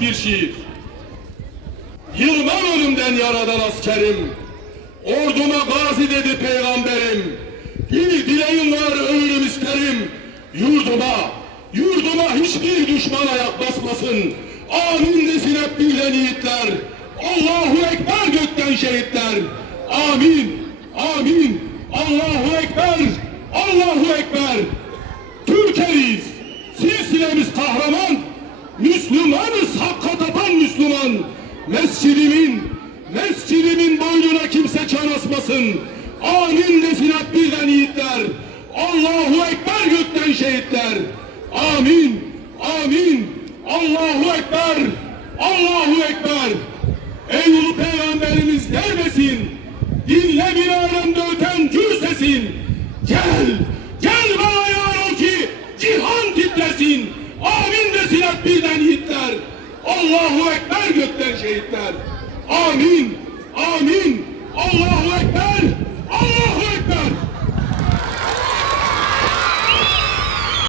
bir şiir. Yılmam ölümden yaradan askerim. Orduma gazi dedi peygamberim. Bir dileğim var ölürüm isterim. Yurduma, yurduma hiçbir düşman ayak basmasın. Amin desin hep birden yiğitler. Allahu Ekber gökten şehitler. Amin, amin. Allahu Ekber, Allahu Ekber. Türkeriz, silsilemiz kahraman. Müslümanız hakka tapan Müslüman. Mescidimin, mescidimin boynuna kimse çan asmasın. Amin desin hep birden yiğitler. Allahu Ekber gökten şehitler. Amin, amin. Allahu Ekber, Allahu Ekber. Ey ulu peygamberimiz dermesin. Dinle bir alemde öten gür sesin. Gel, gel bana yar ol ki cihan titresin. Amin desin hep birden yiğitler. Allahu Ekber gökten şehitler. Amin.